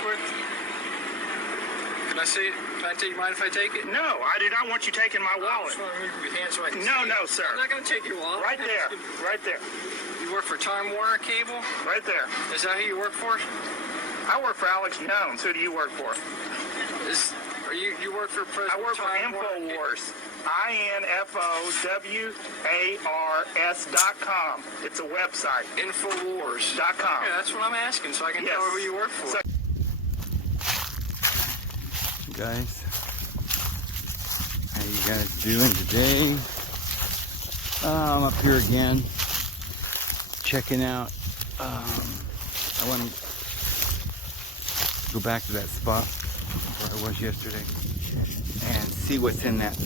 for? Can I see it? Mind if I take it? No, I do not want you taking my wallet. I just want to move your hand so I can see No, it. no, sir. I'm not going to take your wallet. Right there. Right there. You work for Time Warner Cable? Right there. Is that who you work for? I work for Alex Jones. Who do you work for? You work for President I work for Time Warner InfoWars. INFOWARS.com. It's a website. InfoWars.com. Yeah, that's what I'm asking, so I can tell who you work for. Guys, how you guys doing today? I'm up here again, checking out. I want to go back to that spot where I was yesterday and see what's in that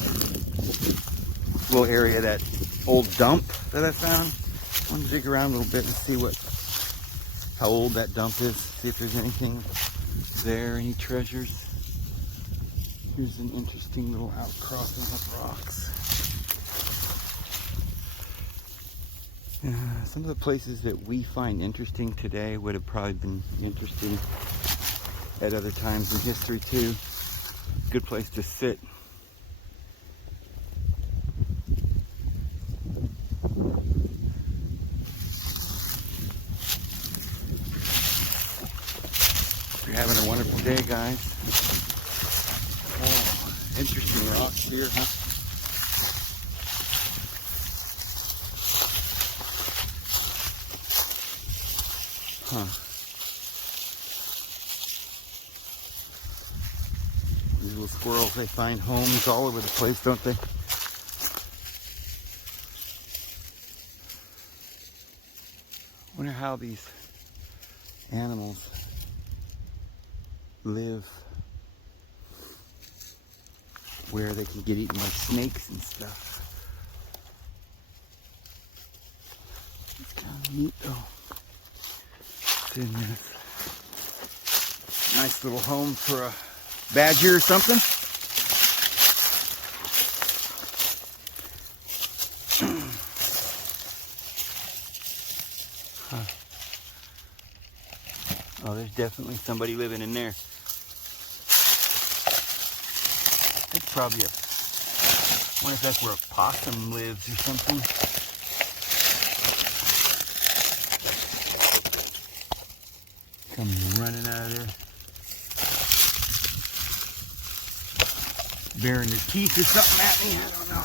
little area, that old dump that I found. I want to dig around a little bit and see how old that dump is, see if there's anything there, any treasures. Here's an interesting little outcropping of rocks. Some of the places that we find interesting today would have probably been interesting at other times in history too. Good place to sit. Hope you're having a wonderful day, guys. Interesting rocks here, huh? These little squirrels, they find homes all over the place, don't they? Wonder how these animals live where they can get eaten by snakes and stuff. It's kind of neat though. It's in this nice little home for a badger or something. Oh, there's definitely somebody living in there. It's probably I wonder if that's where a possum lives or something. Come running out of there. Baring his teeth or something at me, I don't know.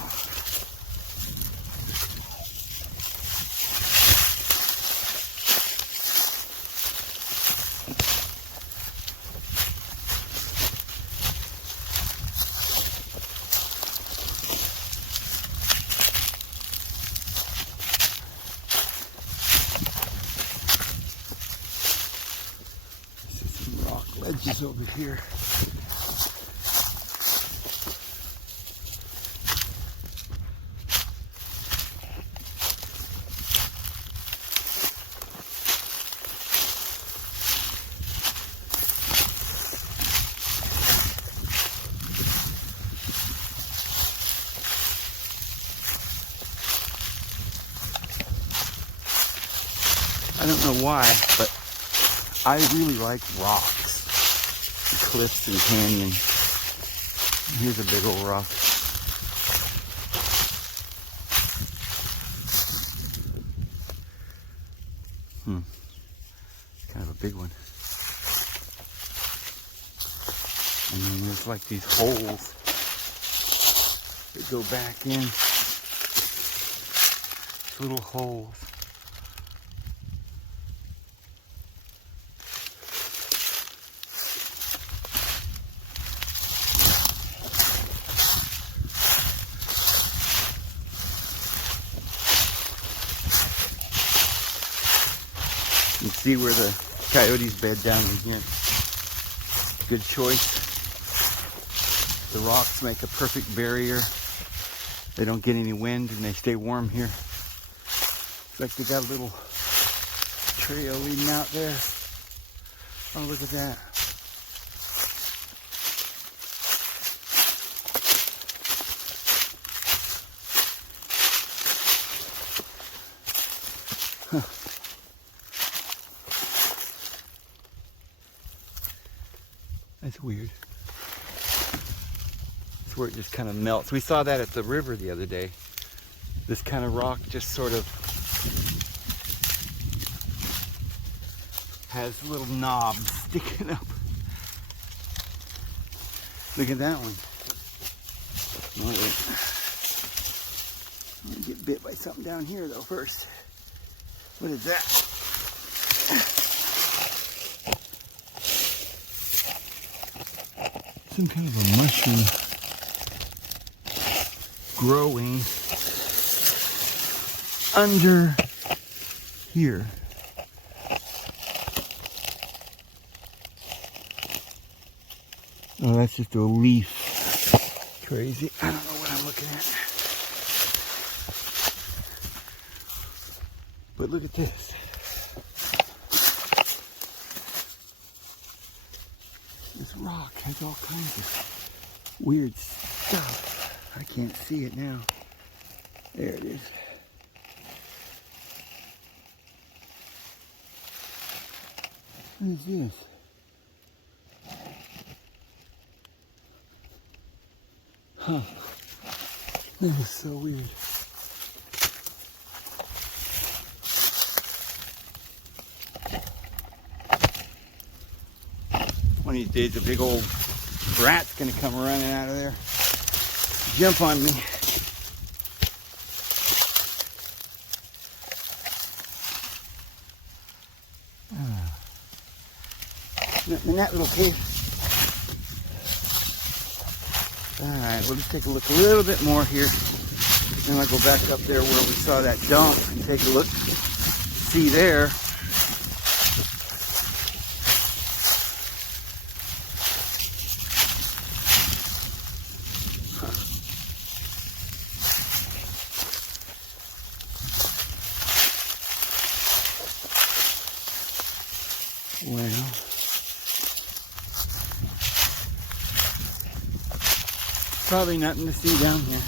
Ledges over here. I don't know why, but I really like rocks. Cliffs and canyons. Here's a big old rock. Kind of a big one. And then there's like these holes that go back in. Little holes. You can see where the coyotes bed down in here. Good choice. The rocks make a perfect barrier. They don't get any wind and they stay warm here. Looks like they got a little trail leading out there. Oh, look at that. Huh. That's weird. It's where it just kind of melts. We saw that at the river the other day. This kind of rock just sort of has little knobs sticking up. Look at that one. Oh, wait. I'm gonna get bit by something down here though first. What is that? Some kind of a mushroom growing under here. Oh, that's just a leaf. Crazy. I don't know what I'm looking at. But look at this. This rock has all kinds of weird stuff. I can't see it now. There it is. What is this? Huh. That is so weird. One of these days a big old rat's gonna come running out of there. Jump on me. In that little cave. Alright, we'll just take a look a little bit more here. Then I'll go back up there where we saw that dump and take a look. See there. Well, probably nothing to see down here.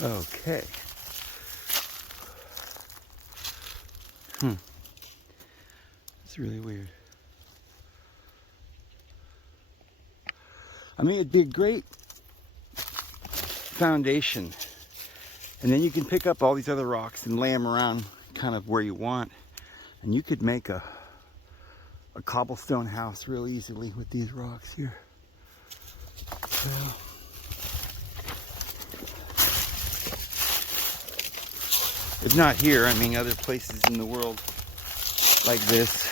Okay. It's really weird. I mean, it'd be a great foundation. And then you can pick up all these other rocks and lay them around kind of where you want. And you could make a cobblestone house real easily with these rocks here. Well, if not here, I mean other places in the world like this.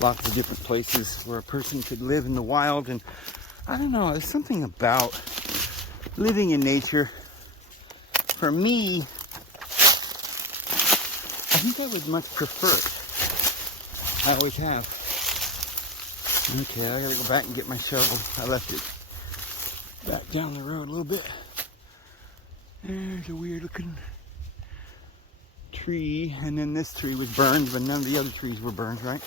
Lots of different places where a person could live in the wild. And I don't know, there's something about living in nature. For me, I think I would much prefer it. I always have. Okay, I gotta go back and get my shovel. I left it back down the road a little bit. There's a weird looking tree, and then this tree was burned, but none of the other trees were burned, right?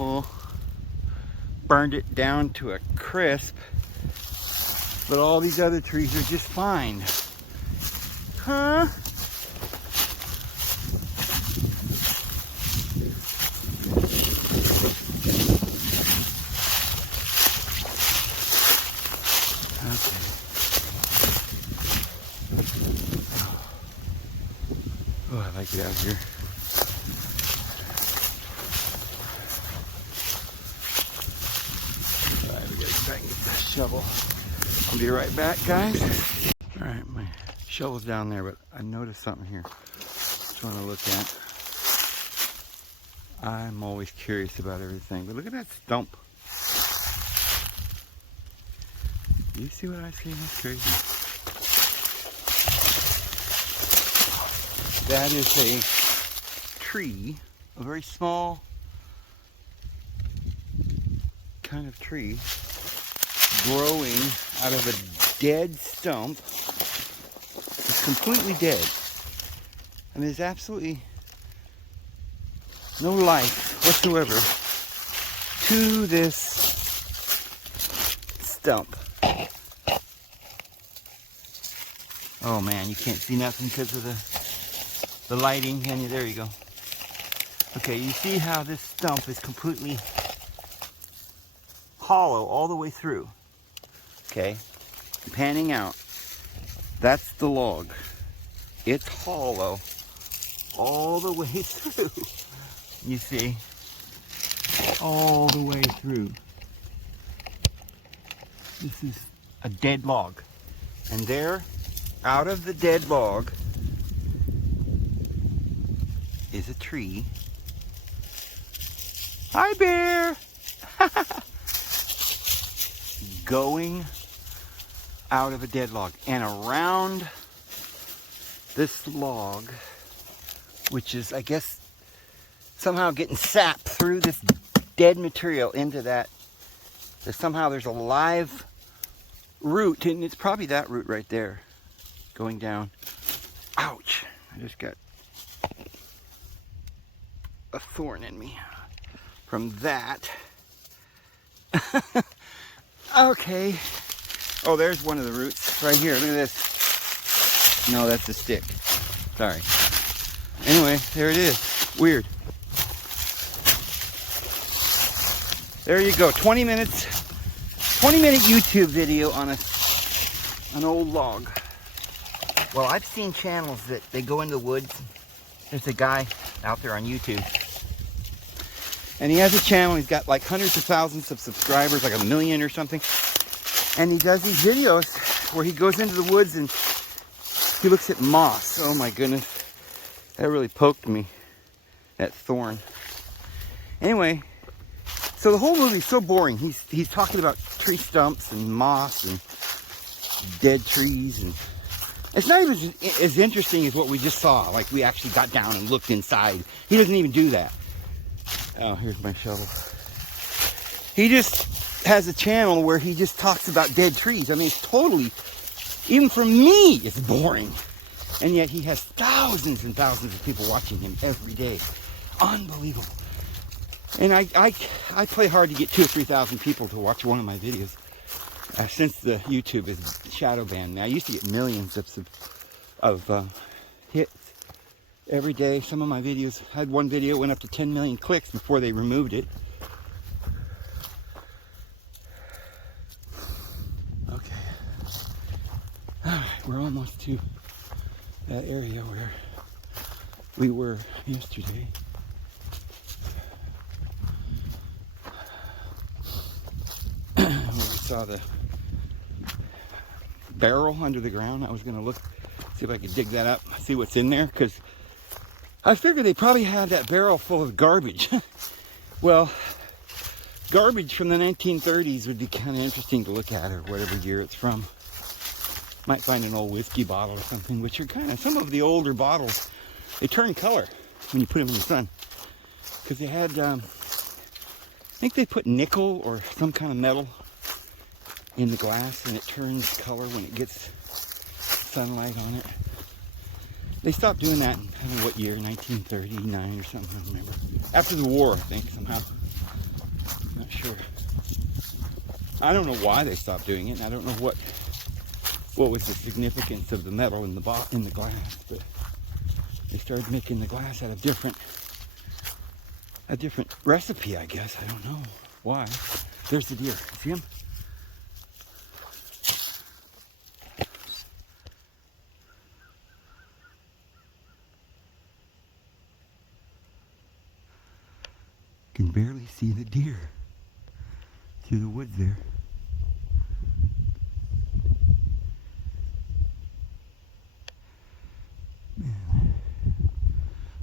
Oh, burned it down to a crisp, but all these other trees are just fine. Huh? Oh, I like it out here. Alright, we gotta try and get the shovel. I'll be right back, guys. Alright, my shovel's down there, but I noticed something here. Just want to look at. I'm always curious about everything, but look at that stump. You see what I see? That's crazy. That is a tree, a very small kind of tree, growing out of a dead stump. It's completely dead. I mean, there's absolutely no life whatsoever to this stump. Oh man, you can't see nothing because of the lighting, can you? There you go. Okay, you see how this stump is completely hollow all the way through. Okay, panning out. That's the log. It's hollow all the way through. You see, all the way through. This is a dead log. And there, out of the dead log, is a tree. Hi, bear! Going out of a dead log. And around this log, which is, I guess, somehow getting sapped through this dead material into that. Somehow there's a live root, and it's probably that root right there going down. Ouch! I just got a thorn in me from that. Okay. Oh, there's one of the roots right here. Look at this. No, that's a stick. Sorry. Anyway, there it is. Weird. There you go. 20 minutes. 20-minute YouTube video on an old log. Well, I've seen channels that they go into the woods. There's a guy out there on YouTube. And he has a channel. He's got like hundreds of thousands of subscribers, like 1 million or something. And he does these videos where he goes into the woods and he looks at moss. Oh my goodness. That really poked me. That thorn. Anyway, so the whole movie is so boring. He's talking about tree stumps and moss and dead trees, and it's not even as interesting as what we just saw. Like, we actually got down and looked inside. He doesn't even do that. Oh, here's my shovel. He just has a channel where he just talks about dead trees. I mean, it's totally, even for me, it's boring. And yet he has thousands and thousands of people watching him every day. Unbelievable. And I play hard to get 2,000 or 3,000 people to watch one of my videos. Since the YouTube is shadow banned me, I used to get millions of hits every day. Some of my videos, I had one video went up to 10 million clicks before they removed it. Okay. Alright, we're almost to that area where we were yesterday. Where we saw the barrel under the ground. I was going to look, see if I could dig that up, see what's in there, because I figured they probably had that barrel full of garbage. Well, garbage from the 1930s would be kind of interesting to look at, or whatever year it's from. Might find an old whiskey bottle or something, which are kind of, some of the older bottles, they turn color when you put them in the sun. Because they had, I think they put nickel or some kind of metal in the glass, and it turns color when it gets sunlight on it. They stopped doing that in, I don't know what year, 1939 or something, I don't remember. After the war, I think, somehow. Not sure. I don't know why they stopped doing it, and I don't know what was the significance of the metal in the glass, but they started making the glass out of a different recipe, I guess. I don't know why. There's the deer. See him? Can barely see the deer through the woods there. Man,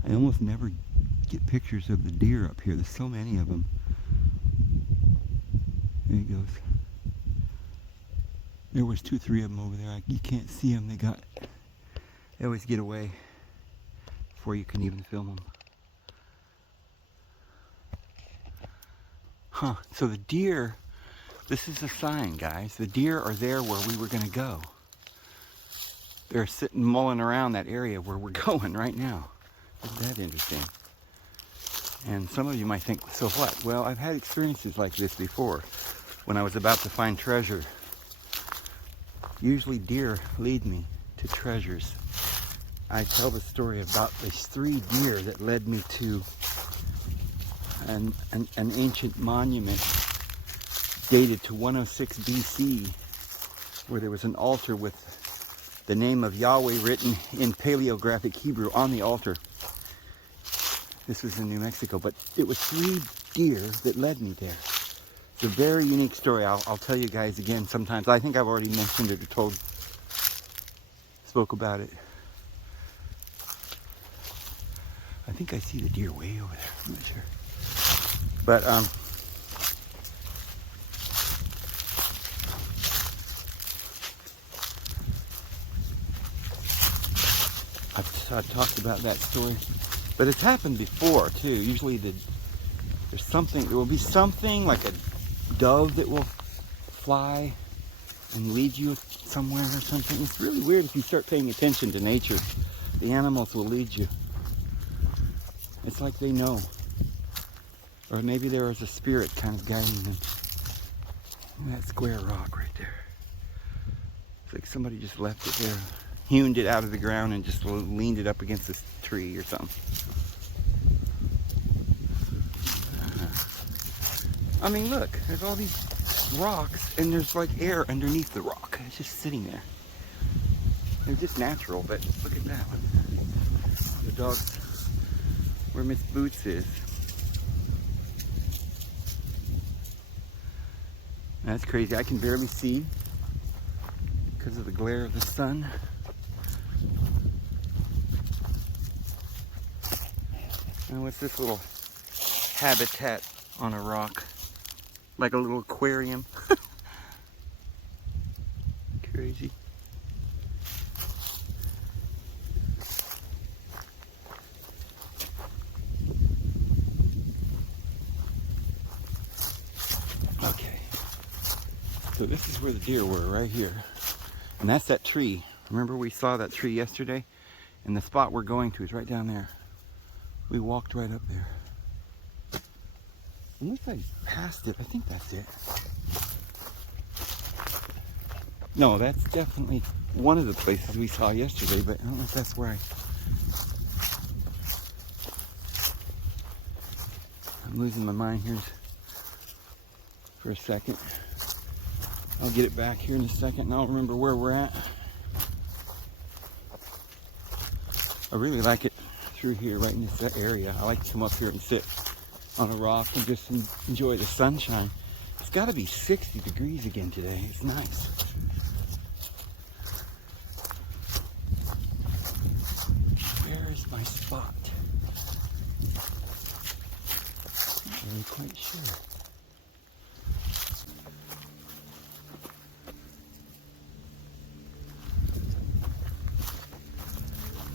I almost never get pictures of the deer up here. There's so many of them. There he goes. There was 2, 3 of them over there. You can't see them. They always get away before you can even film them. Huh, so the deer This is a sign, guys. The deer are there where we were going to go. They're sitting mulling around that area where we're going right now. Isn't that interesting? And some of you might think, so what? Well, I've had experiences like this before. When I was about to find treasure, usually deer lead me to treasures. I tell the story about these 3 deer that led me to an ancient monument dated to 106 BC, where there was an altar with the name of Yahweh written in paleographic Hebrew on the altar. This was in New Mexico, but it was 3 deer that led me there. It's a very unique story. I'll tell you guys again sometimes. I think I've already mentioned it or spoke about it. I think I see the deer way over there. I'm not sure. But I've talked about that story, but it's happened before too. Usually there will be something like a dove that will fly and lead you somewhere or something. It's really weird if you start paying attention to nature. The animals will lead you. It's like they know. Or maybe there is a spirit kind of guiding them. That square rock right there. It's like somebody just left it there. Hewn it out of the ground and just leaned it up against this tree or something. I mean, look, there's all these rocks and there's like air underneath the rock. It's just sitting there. They're just natural, but look at that one. The dog's where Miss Boots is. That's crazy. I can barely see because of the glare of the sun. And what's this little habitat on a rock? Like a little aquarium. Crazy. Okay. So this is where the deer were, right here. And that's that tree. Remember we saw that tree yesterday? And the spot we're going to is right down there. We walked right up there. It looks like past it. I think that's it. No, that's definitely one of the places we saw yesterday, but I don't know if that's where I'm losing my mind here for a second. I'll get it back here in a second and I'll remember where we're at. I really like it through here, right in this area. I like to come up here and sit on a rock and just enjoy the sunshine. It's got to be 60 degrees again today. It's nice. Where is my spot? Not really quite sure.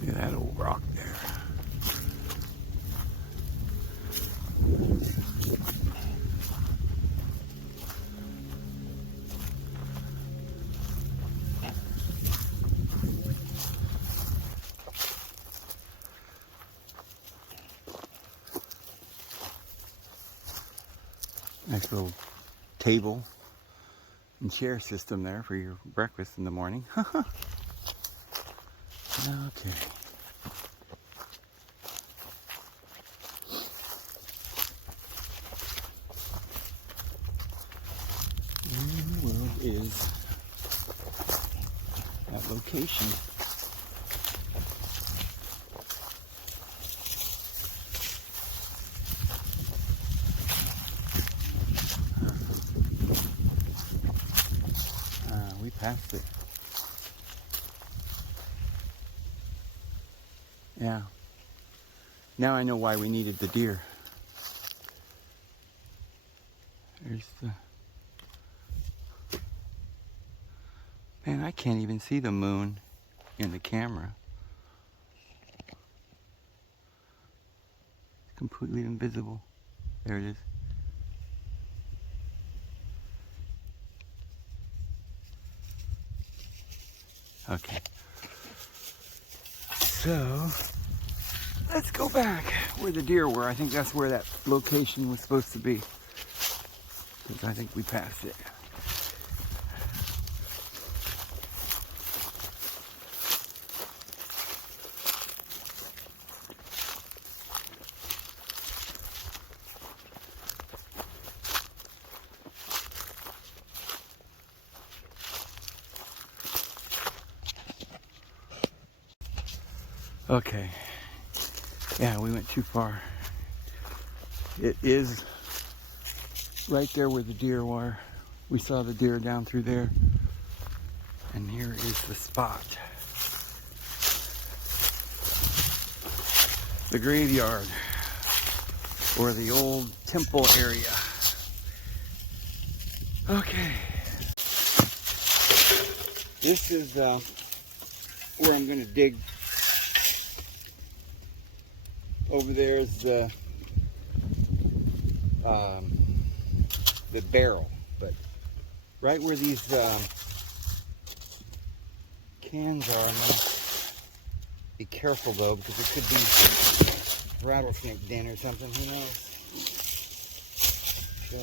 Look at that old rock there. Nice little table and chair system there for your breakfast in the morning. Okay. Where in the world is that location? We passed it. Yeah. Now I know why we needed the deer. There's the... Man, I can't even see the moon in the camera. It's completely invisible. There it is. Okay. So, let's go back where the deer were. I think that's where that location was supposed to be. Because I think we passed it. Okay. Yeah, we went too far. It is right there where the deer were. We saw the deer down through there. And here is the spot. The graveyard. Or the old temple area. Okay. This is where I'm going to dig. Over there is the barrel, but right where these cans are, I'm gonna be careful though, because it could be rattlesnake den or something. Who knows? So,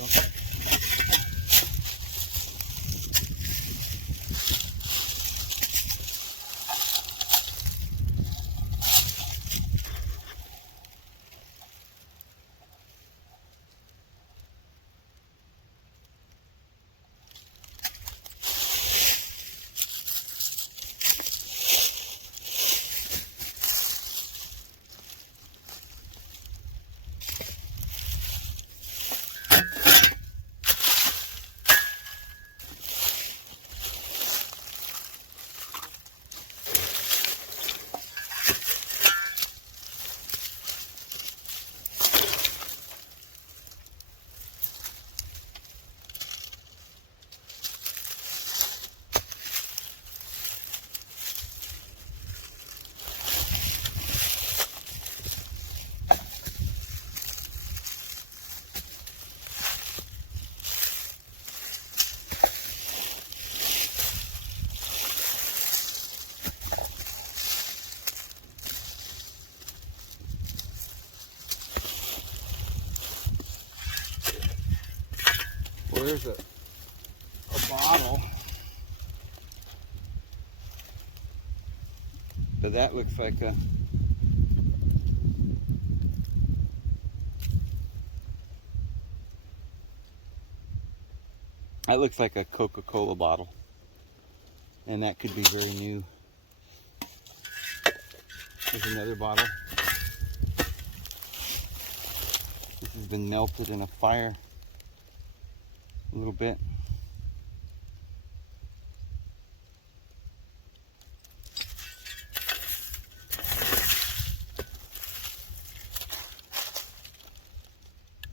where's a bottle? But that looks like a Coca-Cola bottle. And that could be very new. There's another bottle. This has been melted in a fire a little bit.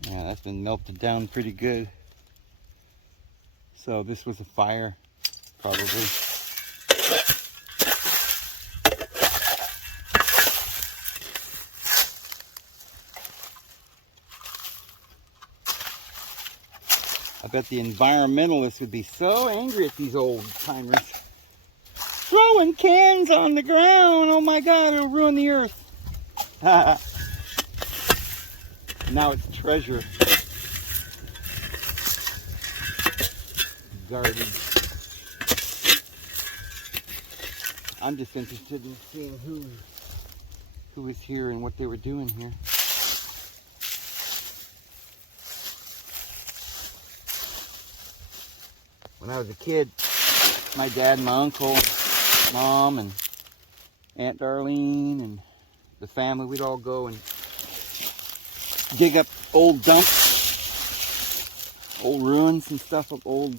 Yeah, that's been melted down pretty good. So this was a fire, probably. I bet the environmentalists would be so angry at these old timers. Throwing cans on the ground, oh my God, it'll ruin the earth. Now it's treasure. Garbage. I'm just interested in seeing who is here and what they were doing here. When I was a kid, my dad and my uncle, and mom and Aunt Darlene and the family, we'd all go and dig up old dumps, old ruins and stuff, of old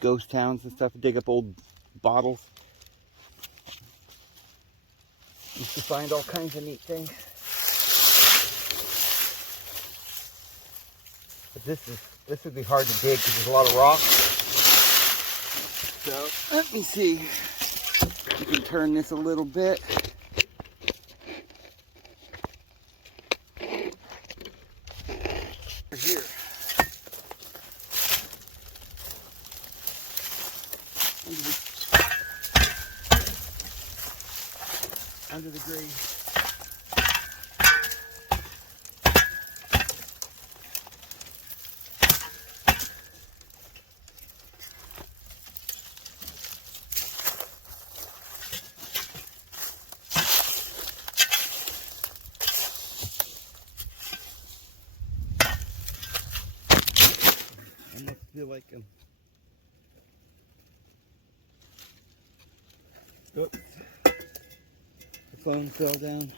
ghost towns and stuff, dig up old bottles. Used to find all kinds of neat things. But this would be hard to dig because there's a lot of rock. So let me see. You can turn this a little bit. Here. under the grade. I must feel like I'm. Oops. The phone fell down.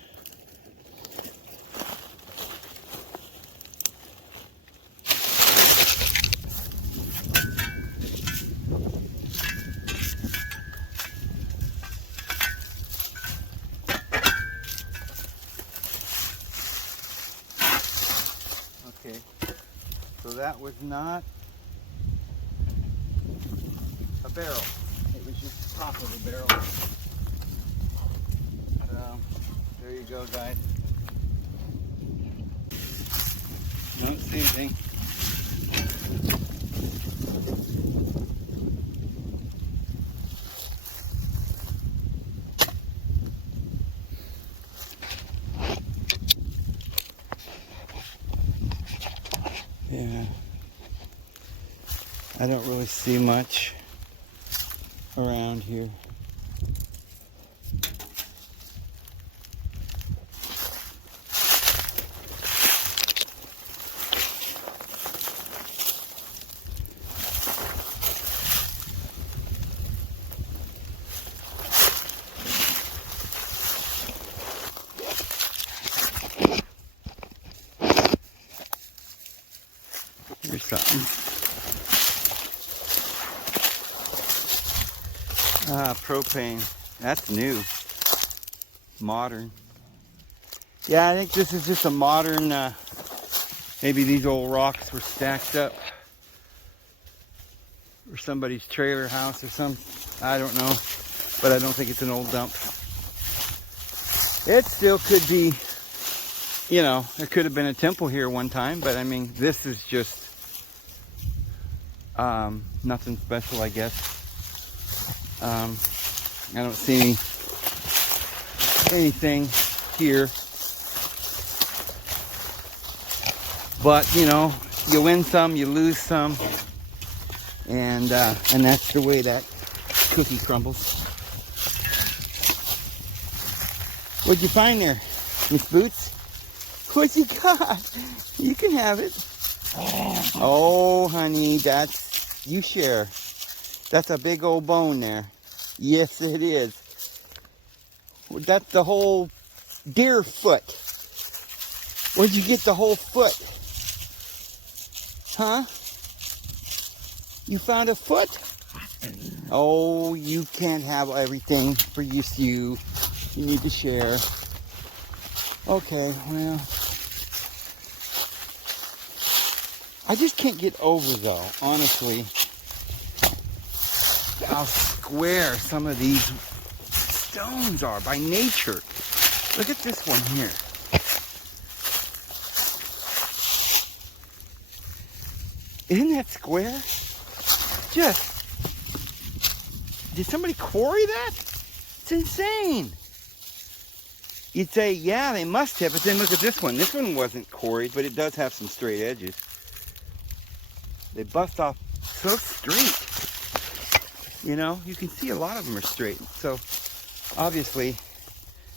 Okay, so that was not a barrel. It was just the top of a barrel. So, there you go, guys. Don't see anything. Yeah. I don't really see much around here. Here's something. Ah, propane. That's new. Modern. Yeah, I think this is just a modern, maybe these old rocks were stacked up. Or somebody's trailer house or something. I don't know. But I don't think it's an old dump. It still could be, you know, there could have been a temple here one time, but I mean, this is just nothing special, I guess. I don't see anything here, but you know, you win some, you lose some, and that's the way that cookie crumbles. What'd you find there, Miss Boots? What you got? You can have it. Oh, honey, that's, you share. That's a big old bone there. Yes, it is. That's the whole deer foot. Where'd you get the whole foot? Huh? You found a foot? Oh, you can't have everything for you. You need to share. Okay, well. I just can't get over, though, honestly, how square some of these stones are by nature. Look at this one here. Isn't that square? Just, did somebody quarry that? It's insane. You'd say, yeah, they must have, but then look at this one. This one wasn't quarried, but it does have some straight edges. They bust off so straight. You know, you can see a lot of them are straight. So, obviously,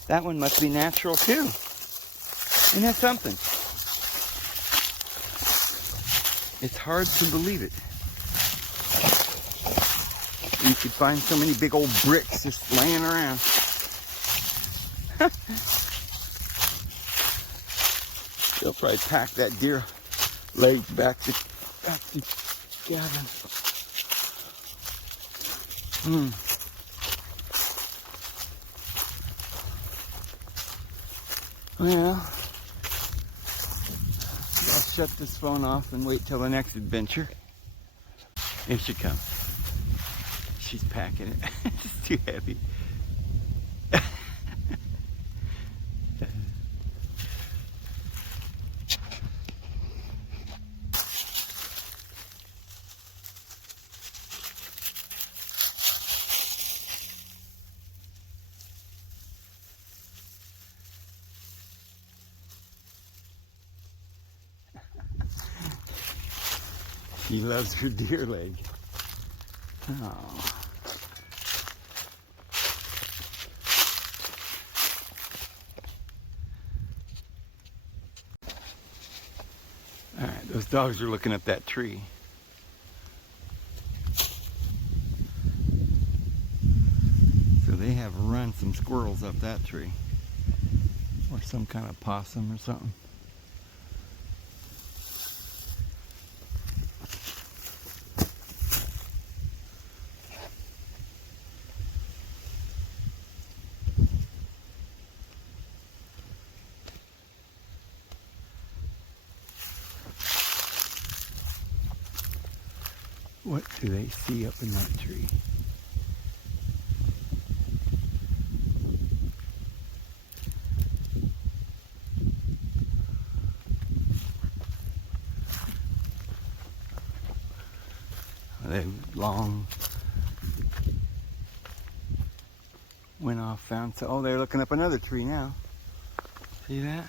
that one must be natural too. Isn't that something? It's hard to believe it. You could find so many big old bricks just laying around. They'll probably pack that deer leg back to Gavin. Well, I'll shut this phone off and wait till the next adventure. Here she comes. She's packing it. It's too heavy. She loves her deer leg. Oh. All right, those dogs are looking up that tree. So they have run some squirrels up that tree. Or some kind of possum or something. What do they see up in that tree? They long went off, found so. Oh, they're looking up another tree now. See that?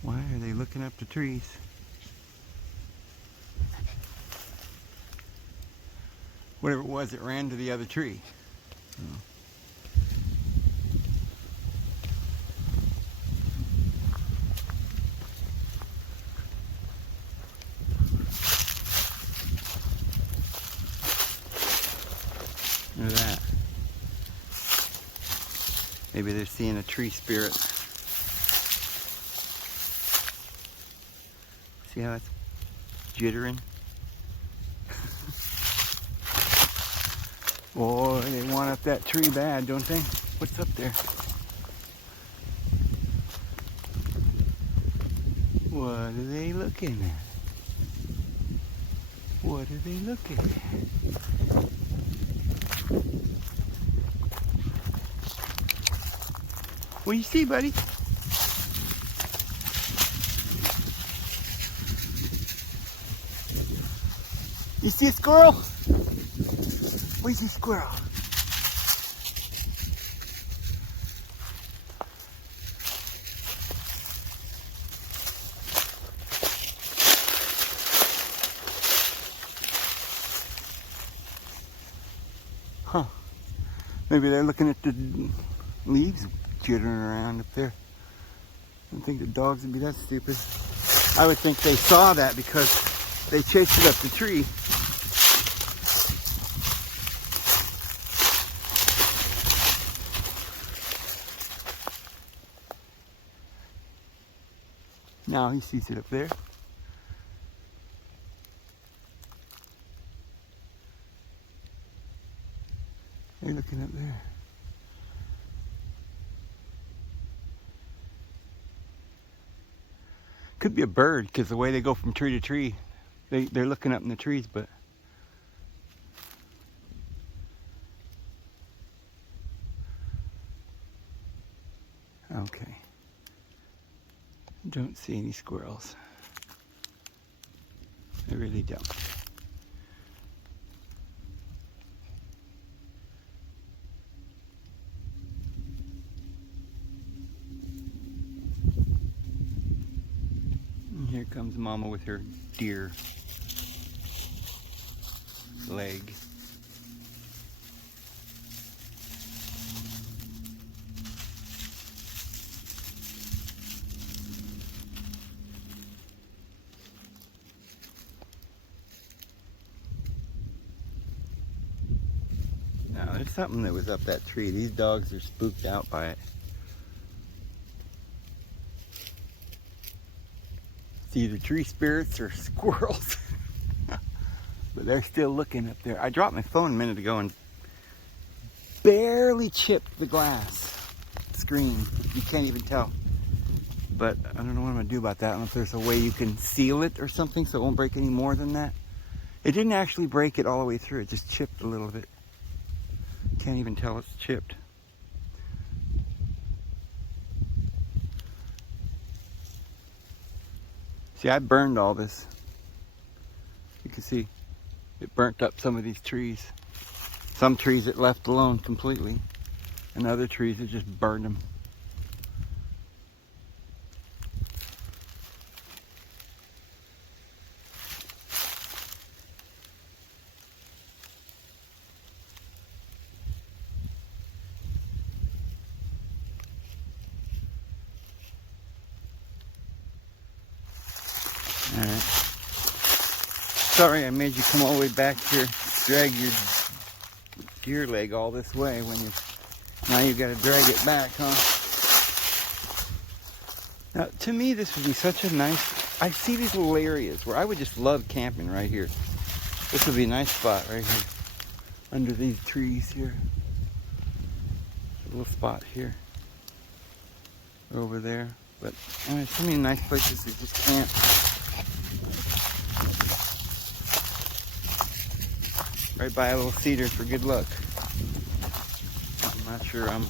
Why are they looking up the trees? Whatever it was, it ran to the other tree. Oh. Look at that. Maybe they're seeing a tree spirit. See how it's jittering? Boy, they want up that tree bad, don't they? What's up there? What are they looking at? What are they looking at? What do you see, buddy? You see a squirrel? What do you see, squirrel? Huh. Maybe they're looking at the leaves jittering around up there. I don't think the dogs would be that stupid. I would think they saw that because they chased it up the tree. Now he sees it up there. They're looking up there. Could be a bird because the way they go from tree to tree, they're looking up in the trees, but okay. Don't see any squirrels. I really don't. And here comes Mama with her deer leg. Now there's something that was up that tree. These dogs are spooked out by it. It's either tree spirits or squirrels. But they're still looking up there. I dropped my phone a minute ago and barely chipped the glass screen. You can't even tell. But I don't know what I'm going to do about that. I don't know if there's a way you can seal it or something so it won't break any more than that. It didn't actually break it all the way through. It just chipped a little bit. Can't even tell it's chipped. See, I burned all this. You can see it burnt up some of these trees. Some trees it left alone completely, and other trees it just burned them. Alright. Sorry I made you come all the way back here, drag your deer leg all this way when now you got to drag it back, huh? Now, to me, this would be such a nice, I see these little areas where I would just love camping right here. This would be a nice spot right here, under these trees here. A little spot here, over there. But so many nice places to just camp. Right by a little cedar for good luck. I'm not sure I'm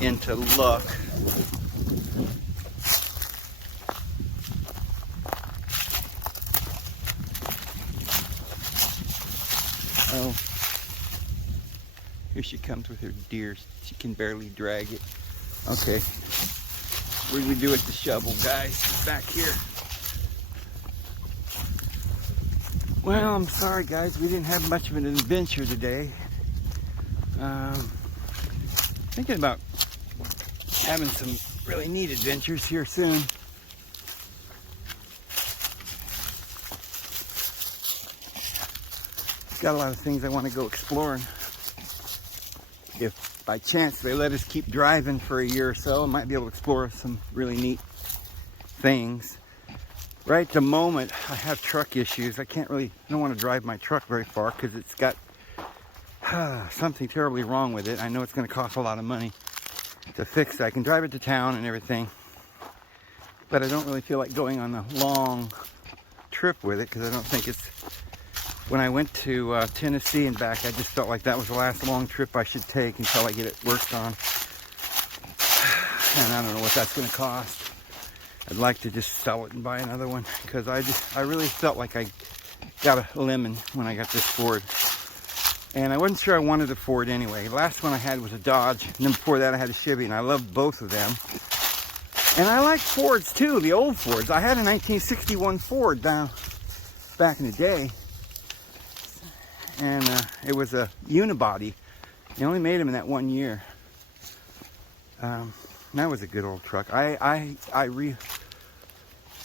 into luck. Oh, here she comes with her deer. She can barely drag it. Okay, what do we do with the shovel, guys? Back here. Well, I'm sorry, guys. We didn't have much of an adventure today. Thinking about having some really neat adventures here soon. Got a lot of things I want to go exploring. If by chance they let us keep driving for a year or so, I might be able to explore some really neat things. Right at the moment, I have truck issues. I don't want to drive my truck very far because it's got something terribly wrong with it. I know it's going to cost a lot of money to fix it. I can drive it to town and everything, but I don't really feel like going on a long trip with it because I don't think it's... When I went to Tennessee and back, I just felt like that was the last long trip I should take until I get it worked on. And I don't know what that's going to cost. I'd like to just sell it and buy another one because I really felt like I got a lemon when I got this Ford. And I wasn't sure I wanted a Ford anyway. The last one I had was a Dodge, and then before that I had a Chevy, and I loved both of them. And I like Fords too, the old Fords. I had a 1961 Ford back in the day. And it was a unibody. They only made them in that 1 year. That was a good old truck. I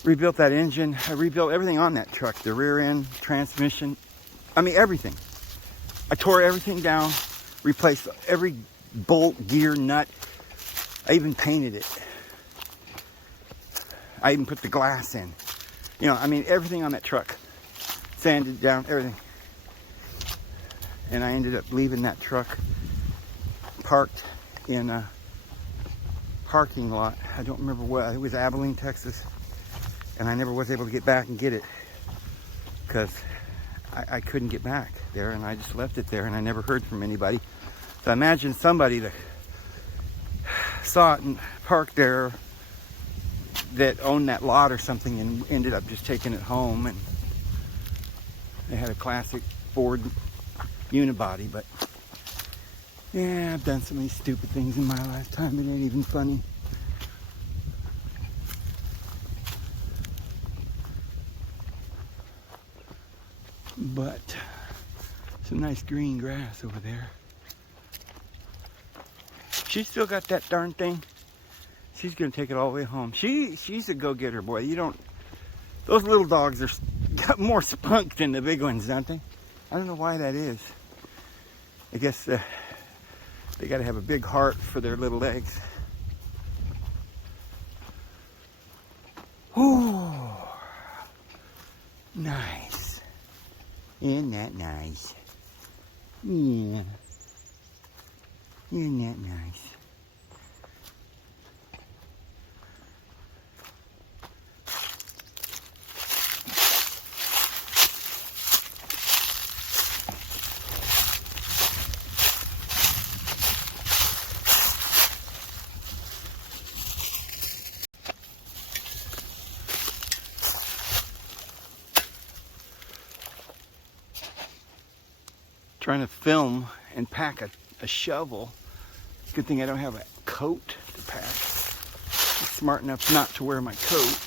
rebuilt that engine. I rebuilt everything on that truck. The rear end, transmission. I mean, everything. I tore everything down, replaced every bolt, gear, nut. I even painted it. I even put the glass in. You know, I mean, everything on that truck. Sanded down, everything. And I ended up leaving that truck parked in a parking lot. I don't remember what. It was Abilene, Texas. And I never was able to get back and get it because I couldn't get back there, and I just left it there, and I never heard from anybody. So I imagine somebody that saw it and parked there that owned that lot or something and ended up just taking it home. And they had a classic Ford unibody, but yeah, I've done so many stupid things in my lifetime, it ain't even funny. But some nice green grass over there. She's still got that darn thing. She's gonna take it all the way home. She's a go-getter, boy. Those little dogs got more spunk than the big ones, don't they? I don't know why that is. I guess they got to have a big heart for their little legs. Ooh, nice. Isn't that nice? Yeah. Isn't that nice? Trying to film and pack a shovel. Good thing I don't have a coat to pack. I'm smart enough not to wear my coat.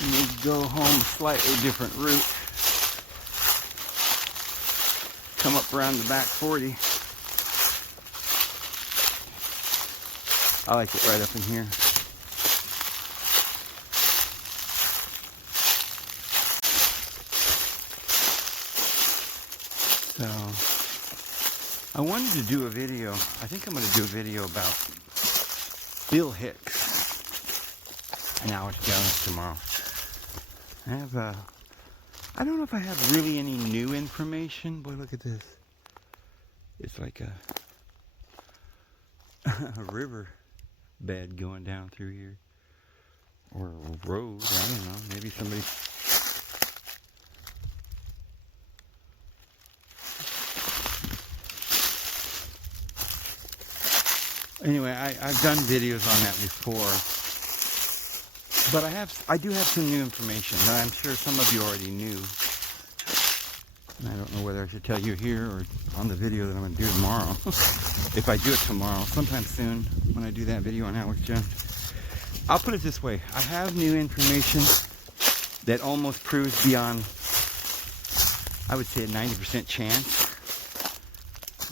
And we go home a slightly different route. Come up around the back 40. I like it right up in here. So, I wanted to do a video. I think I'm going to do a video about Bill Hicks and Alex Jones tomorrow. I don't know if I have really any new information. Boy, look at this. It's like a river bed going down through here. Or a road, I don't know. Maybe somebody... Anyway, I've done videos on that before. But I do have some new information that I'm sure some of you already knew. And I don't know whether I should tell you here or on the video that I'm going to do tomorrow. If I do it tomorrow, sometime soon, when I do that video on Alex Jones. I'll put it this way. I have new information that almost proves beyond, I would say, a 90% chance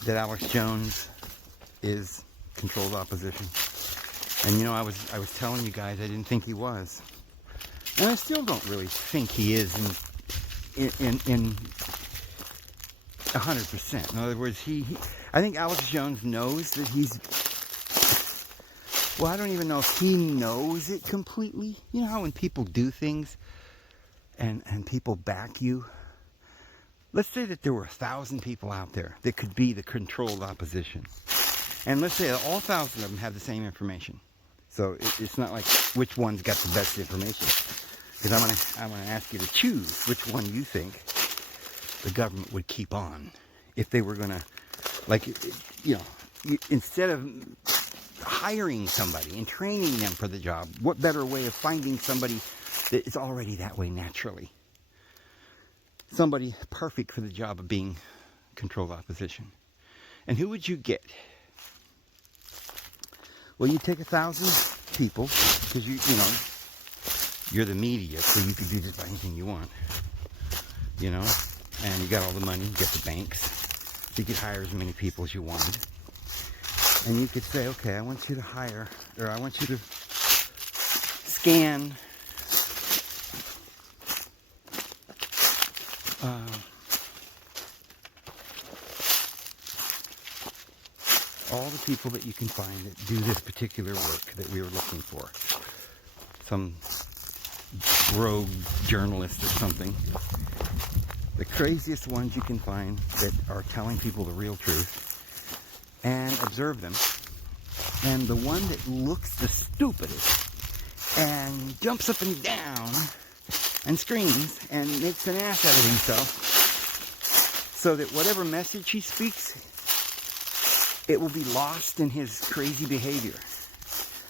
that Alex Jones is controlled opposition. And you know, I was telling you guys I didn't think he was. And I still don't really think he is in 100%. In other words, I think Alex Jones knows that he's... Well, I don't even know if he knows it completely. You know how when people do things and people back you? Let's say that there were 1,000 people out there that could be the controlled opposition. And let's say that all 1,000 of them have the same information. So it's not like which one's got the best information. Because I'm gonna ask you to choose which one you think the government would keep on if they were gonna, like, you know, instead of hiring somebody and training them for the job, what better way of finding somebody that is already that way naturally? Somebody perfect for the job of being controlled opposition. And who would you get? Well, you take 1,000 people, because you know, you're the media, so you could do just about anything you want, you know, and you got all the money, you got the banks, so you could hire as many people as you wanted, and you could say, okay, I want you to hire, or I want you to scan all the people that you can find that do this particular work that we were looking for. Some rogue journalist or something. The craziest ones you can find that are telling people the real truth, and observe them. And the one that looks the stupidest and jumps up and down and screams and makes an ass out of himself, so that whatever message he speaks, it will be lost in his crazy behavior.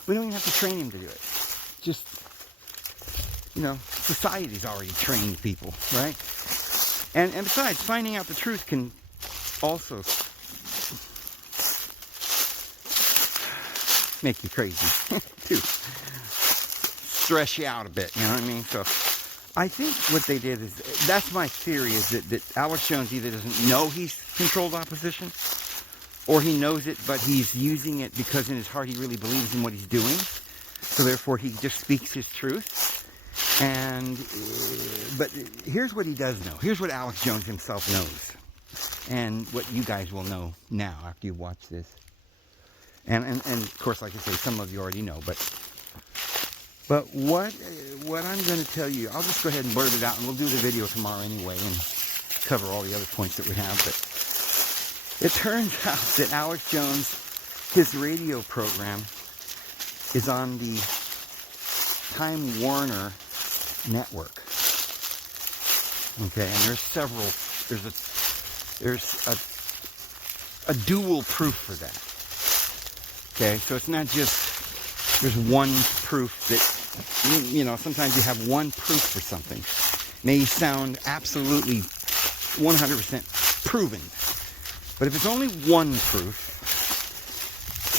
We don't even have to train him to do it. Just, you know, society's already trained people, right? And besides, finding out the truth can also make you crazy, too. Stress you out a bit, you know what I mean? So I think what they did is, that's my theory, is that Alex Jones either doesn't know he's controlled opposition, or he knows it, but he's using it because in his heart he really believes in what he's doing. So therefore he just speaks his truth. But here's what he does know. Here's what Alex Jones himself knows. And what you guys will know now after you watch this. And of course, like I say, some of you already know. But what I'm going to tell you, I'll just go ahead and blurt it out, and we'll do the video tomorrow anyway and cover all the other points that we have. But it turns out that Alex Jones, his radio program, is on the Time Warner network. Okay, and there's a dual proof for that. Okay, so it's not just there's one proof that, you know, sometimes you have one proof for something. May sound absolutely 100% proven. But if it's only one proof,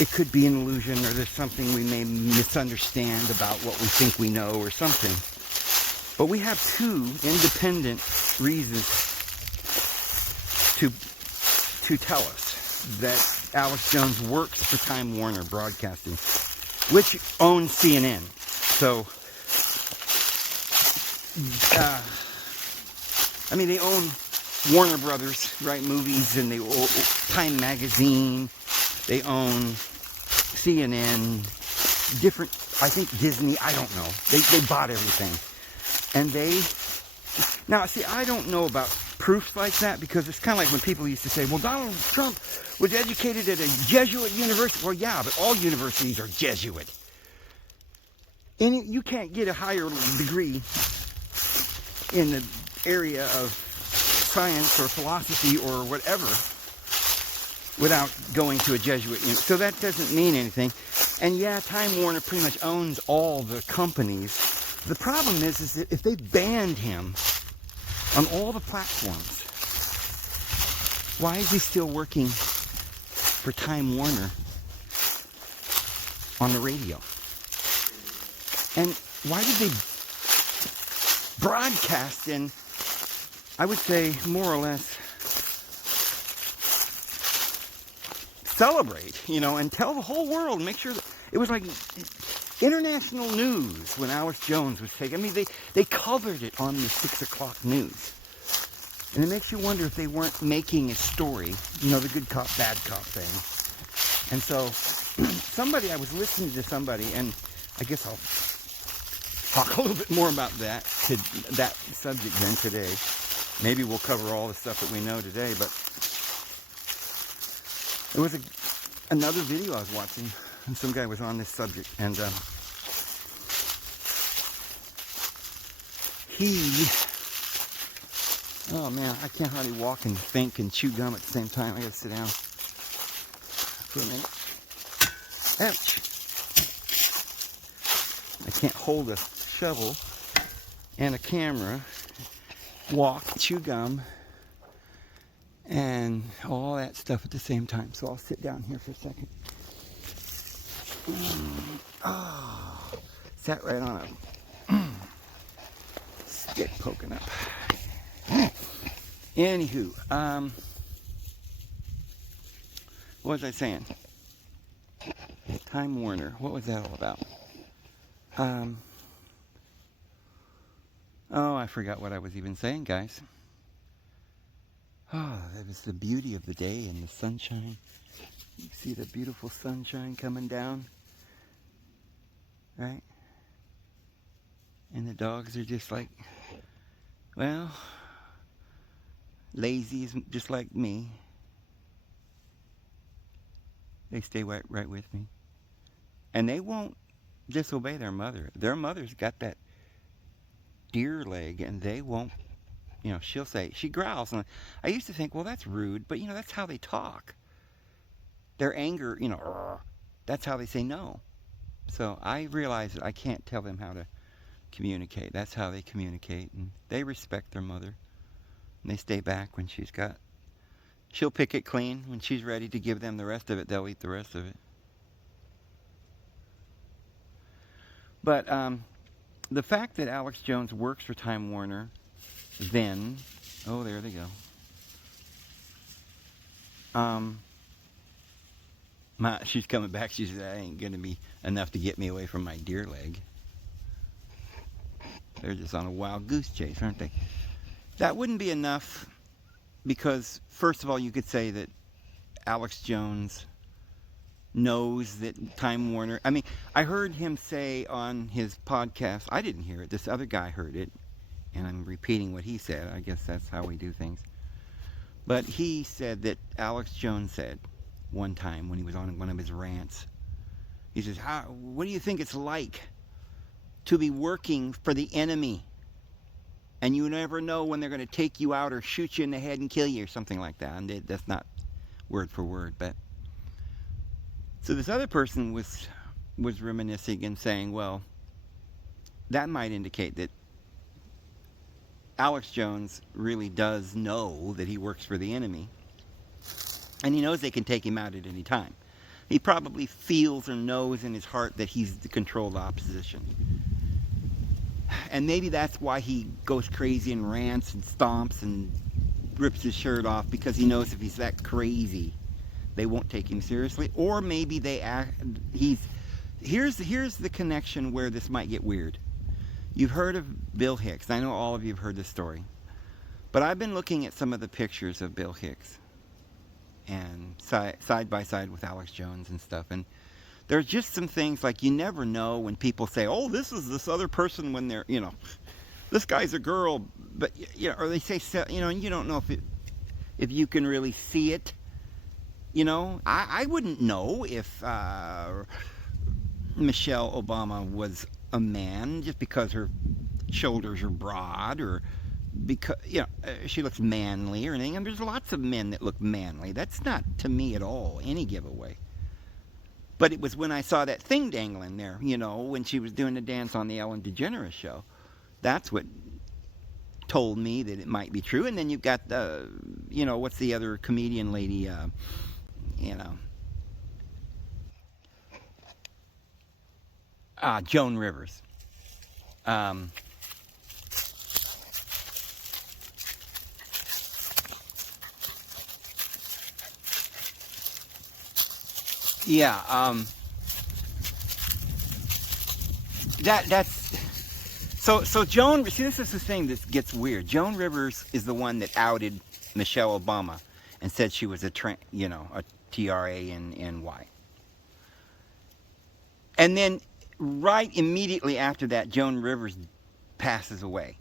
it could be an illusion, or there's something we may misunderstand about what we think we know or something. But we have two independent reasons to tell us that Alex Jones works for Time Warner Broadcasting. which owns CNN. So, I mean, they own Warner Brothers, right? Movies, and they own Time Magazine. They own CNN, different, I think Disney, I don't know. They bought everything. And now, see, I don't know about proofs like that, because it's kind of like when people used to say, well, Donald Trump was educated at a Jesuit university. Well, yeah, but all universities are Jesuit. And you can't get a higher degree in the area of science or philosophy or whatever without going to a Jesuit university. So that doesn't mean anything. And yeah, Time Warner pretty much owns all the companies. The problem is that if they banned him on all the platforms, why is he still working for Time Warner on the radio? And why did they broadcast and, I would say, more or less celebrate, and tell the whole world, make sure that it was like international news when Alex Jones was taken. I mean, they covered it on the 6 o'clock news. And it makes you wonder if they weren't making a story, the good cop, bad cop thing. And so, I was listening to somebody, and I guess I'll talk a little bit more about that subject then today. Maybe we'll cover all the stuff that we know today, but there was another video I was watching, and some guy was on this subject, and oh man, I can't hardly walk and think and chew gum at the same time. I gotta sit down for a minute. Ouch. I can't hold a shovel and a camera, walk, chew gum, and all that stuff at the same time. So I'll sit down here for a second. Oh, sat right on a stick poking up. Anywho, what was I saying? Time Warner. What was that all about? Oh, I forgot what I was even saying, guys. Oh, that was the beauty of the day and the sunshine. You see the beautiful sunshine coming down, right? And the dogs are just like, well, lazy, just like me. They stay right with me. And they won't disobey their mother. Their mother's got that deer leg, and they won't, she'll say, she growls. And I used to think, well, that's rude, but, that's how they talk. Their anger, that's how they say no. So I realize that I can't tell them how to communicate. That's how they communicate, and they respect their mother. And they stay back when she'll pick it clean. When she's ready to give them the rest of it, they'll eat the rest of it. But the fact that Alex Jones works for Time Warner, then, oh, there they go. She's coming back. She said, that ain't going to be enough to get me away from my deer leg. They're just on a wild goose chase, aren't they? That wouldn't be enough because, first of all, you could say that Alex Jones knows that Time Warner... I mean, I heard him say on his podcast, I didn't hear it, this other guy heard it, and I'm repeating what he said. I guess that's how we do things. But he said that Alex Jones said one time when he was on one of his rants, he says, what do you think it's like to be working for the enemy and you never know when they're going to take you out or shoot you in the head and kill you or something like that? And that's not word for word, but so this other person was reminiscing and saying, well, that might indicate that Alex Jones really does know that he works for the enemy, and he knows they can take him out at any time. He probably feels or knows in his heart that he's the controlled opposition. And maybe that's why he goes crazy and rants and stomps and rips his shirt off, because he knows if he's that crazy, they won't take him seriously. Or maybe here's the connection where this might get weird. You've heard of Bill Hicks. I know all of you have heard this story. But I've been looking at some of the pictures of Bill Hicks and side by side with Alex Jones and stuff. And there's just some things like you never know when people say, oh, this is this other person when they're, this guy's a girl. But, or they say, and you don't know if you can really see it. I wouldn't know if Michelle Obama was a man just because her shoulders are broad or because she looks manly or anything. And there's lots of men that look manly. That's not to me at all any giveaway. But it was when I saw that thing dangling there, when she was doing the dance on the Ellen DeGeneres show. That's what told me that it might be true. And then you've got the what's the other comedian lady, Joan Rivers. That's so Joan. See, this is the thing that gets weird. Joan Rivers is the one that outed Michelle Obama and said she was a Trany. And then right immediately after that, Joan Rivers passes away.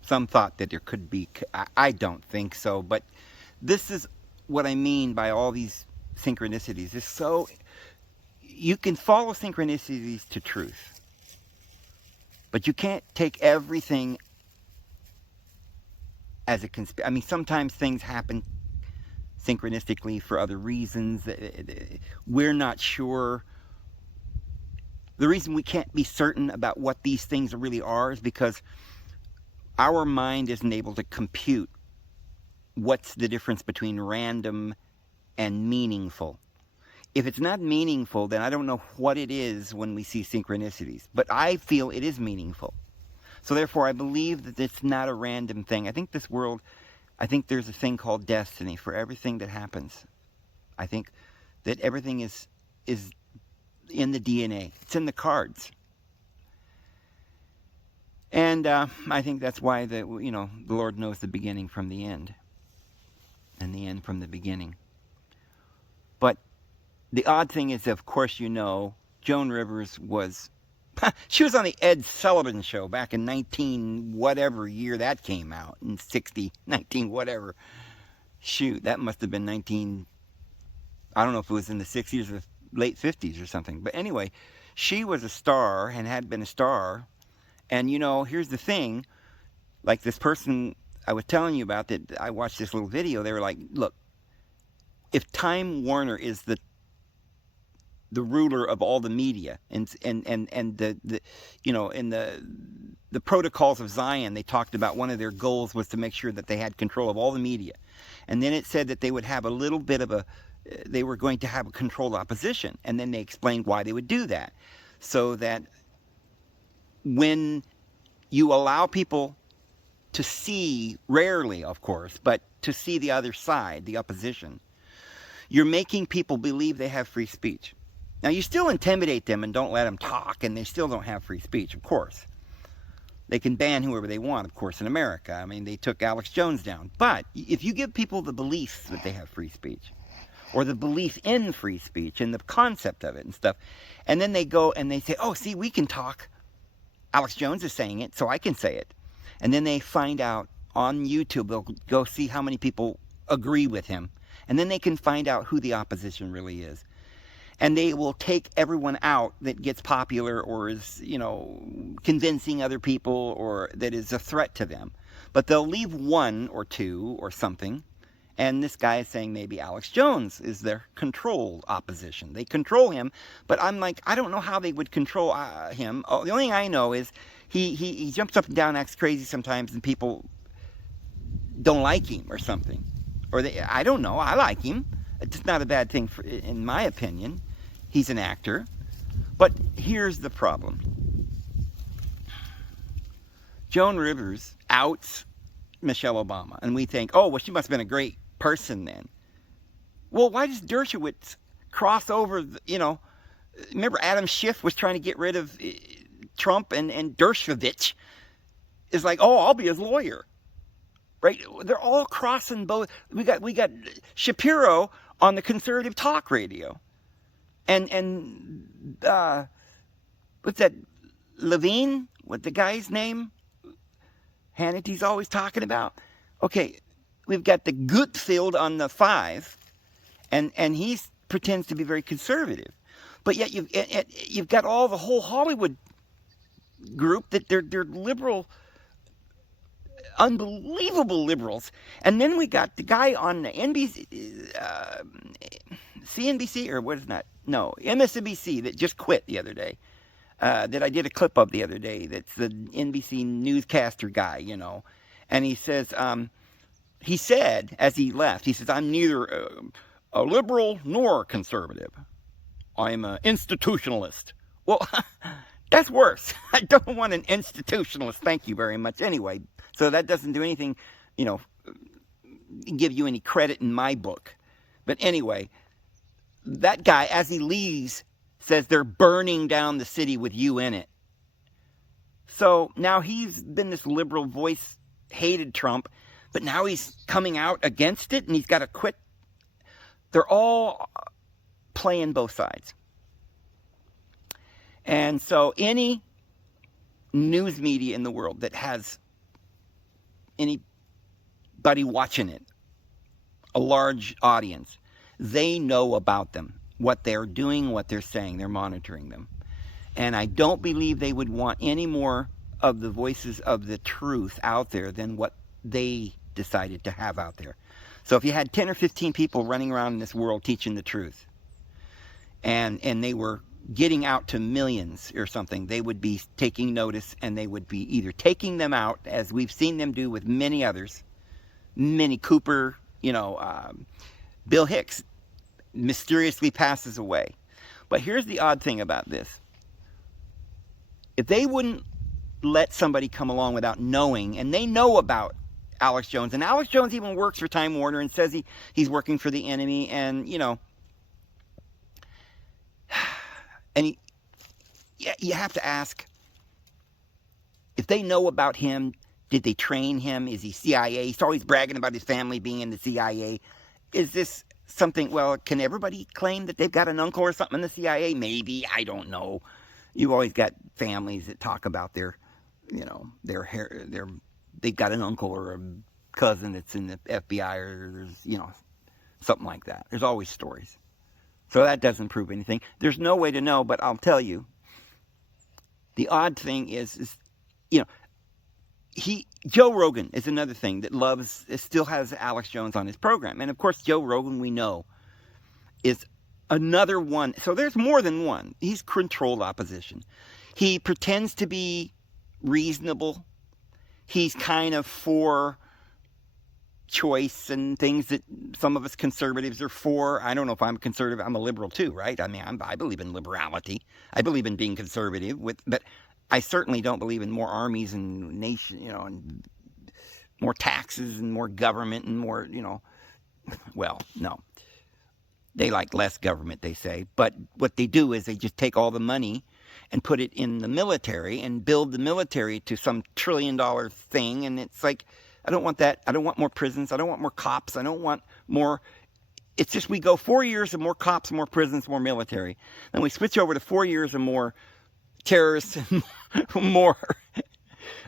Some thought that there could be. I don't think so, but this is what I mean by all these synchronicities. It's so you can follow synchronicities to truth, but you can't take everything as a conspiracy. I mean, sometimes things happen synchronistically for other reasons. We're not sure. The reason we can't be certain about what these things really are is because our mind isn't able to compute what's the difference between random and meaningful. If it's not meaningful, then I don't know what it is when we see synchronicities. But I feel it is meaningful. So therefore, I believe that it's not a random thing. I think this world, I think there's a thing called destiny for everything that happens. I think that everything is in the DNA. It's in the cards. And I think that's why the Lord knows the beginning from the end, and the end from the beginning. But the odd thing is, of course, Joan Rivers was, she was on the Ed Sullivan Show back in 19 whatever year that came out, in 19 whatever. Shoot, that must have been 19, I don't know if it was in the 60s or late 50s or something. But anyway, she was a star and had been a star. And, here's the thing, like this person I was telling you about that I watched this little video, they were like, look, if Time Warner is the ruler of all the media and the in the protocols of Zion, they talked about one of their goals was to make sure that they had control of all the media. And then it said that they would have a little bit of they were going to have a controlled opposition. And then they explained why they would do that. So that when you allow people to see, rarely of course, but to see the other side, the opposition, you're making people believe they have free speech. Now, you still intimidate them and don't let them talk, and they still don't have free speech, of course. They can ban whoever they want, of course, in America. I mean, they took Alex Jones down. But if you give people the belief that they have free speech, or the belief in free speech and the concept of it and stuff, and then they go and they say, oh, see, we can talk. Alex Jones is saying it, so I can say it. And then they find out on YouTube, they'll go see how many people agree with him. And then they can find out who the opposition really is. And they will take everyone out that gets popular or is, convincing other people or that is a threat to them. But they'll leave one or two or something. And this guy is saying maybe Alex Jones is their controlled opposition. They control him. But I'm like, I don't know how they would control him. Oh, the only thing I know is he jumps up and down, acts crazy sometimes, and people don't like him or something. Or I don't know. I like him. It's not a bad thing, in my opinion. He's an actor. But here's the problem. Joan Rivers outs Michelle Obama. And we think, oh, well, she must have been a great person then. Well, why does Dershowitz cross over, remember Adam Schiff was trying to get rid of Trump, and Dershowitz is like, oh, I'll be his lawyer. Right? They're all crossing both. We got Shapiro on the conservative talk radio. And what's that, Levine? What the guy's name? Hannity's always talking about. Okay, we've got the Gutfeld on the 5, and he pretends to be very conservative, but yet you've got all the whole Hollywood group that they're liberal, unbelievable liberals, and then we got the guy on the NBC, CNBC, or what is that? No, MSNBC, that just quit the other day. That I did a clip of the other day. That's the NBC newscaster guy, you know. And he says, he said, as he left, he says, I'm neither a liberal nor a conservative. I'm an institutionalist. Well, that's worse. I don't want an institutionalist. Thank you very much. Anyway, so that doesn't do anything, you know, give you any credit in my book. But anyway, that guy, as he leaves, says they're burning down the city with you in it. So now he's been this liberal voice, hated Trump, but now he's coming out against it, and he's got to quit. They're all playing both sides. And so any news media in the world that has anybody watching it, a large audience, they know about them, what they're doing, what they're saying. They're monitoring them. And I don't believe they would want any more of the voices of the truth out there than what they decided to have out there. So if you had 10 or 15 people running around in this world teaching the truth, and they were getting out to millions or something, they would be taking notice, and they would be either taking them out, as we've seen them do with many others, Minnie Cooper, Bill Hicks mysteriously passes away. But here's the odd thing about this. If they wouldn't let somebody come along without knowing, and they know about Alex Jones, and Alex Jones even works for Time Warner and says he's working for the enemy, and, and you have to ask, if they know about him, did they train him? Is he CIA? He's always bragging about his family being in the CIA. Is this something, well, can everybody claim that they've got an uncle or something in the CIA? Maybe, I don't know. You've always got families that talk about they've got an uncle or a cousin that's in the FBI, or there's, something like that. There's always stories. So that doesn't prove anything. There's no way to know, but I'll tell you, the odd thing is Joe Rogan is another thing that still has Alex Jones on his program. And of course, Joe Rogan, we know, is another one. So there's more than one. He's controlled opposition. He pretends to be reasonable. He's kind of for choice and things that some of us conservatives are for. I don't know if I'm a conservative. I'm a liberal too, right? I mean, I believe in liberality. I believe in being conservative, but I certainly don't believe in more armies and nation, and more taxes and more government and more, well, no. They like less government, they say. But what they do is they just take all the money and put it in the military and build the military to some $1 trillion thing. And it's like, I don't want that. I don't want more prisons. I don't want more cops. I don't want more. It's just we go 4 years of more cops, more prisons, more military. Then we switch over to 4 years of more terrorists and more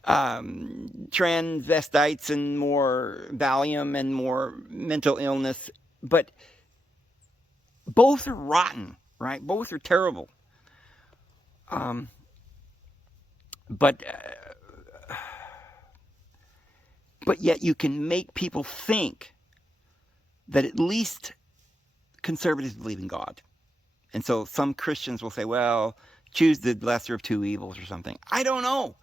transvestites and more Valium and more mental illness. But both are rotten, right? Both are terrible. But yet you can make people think that at least conservatives believe in God. And so some Christians will say, well, choose the lesser of two evils or something. I don't know.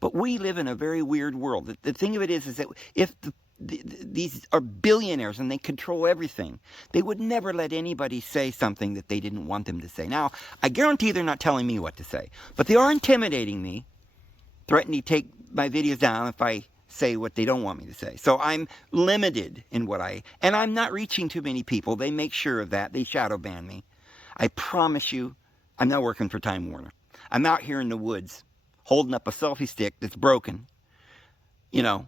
But we live in a very weird world. The thing of it is that if these are billionaires and they control everything, they would never let anybody say something that they didn't want them to say. Now, I guarantee they're not telling me what to say. But they are intimidating me, threatening to take my videos down if I say what they don't want me to say. So I'm limited in and I'm not reaching too many people. They make sure of that. They shadow ban me. I promise you, I'm not working for Time Warner. I'm out here in the woods holding up a selfie stick that's broken, you know.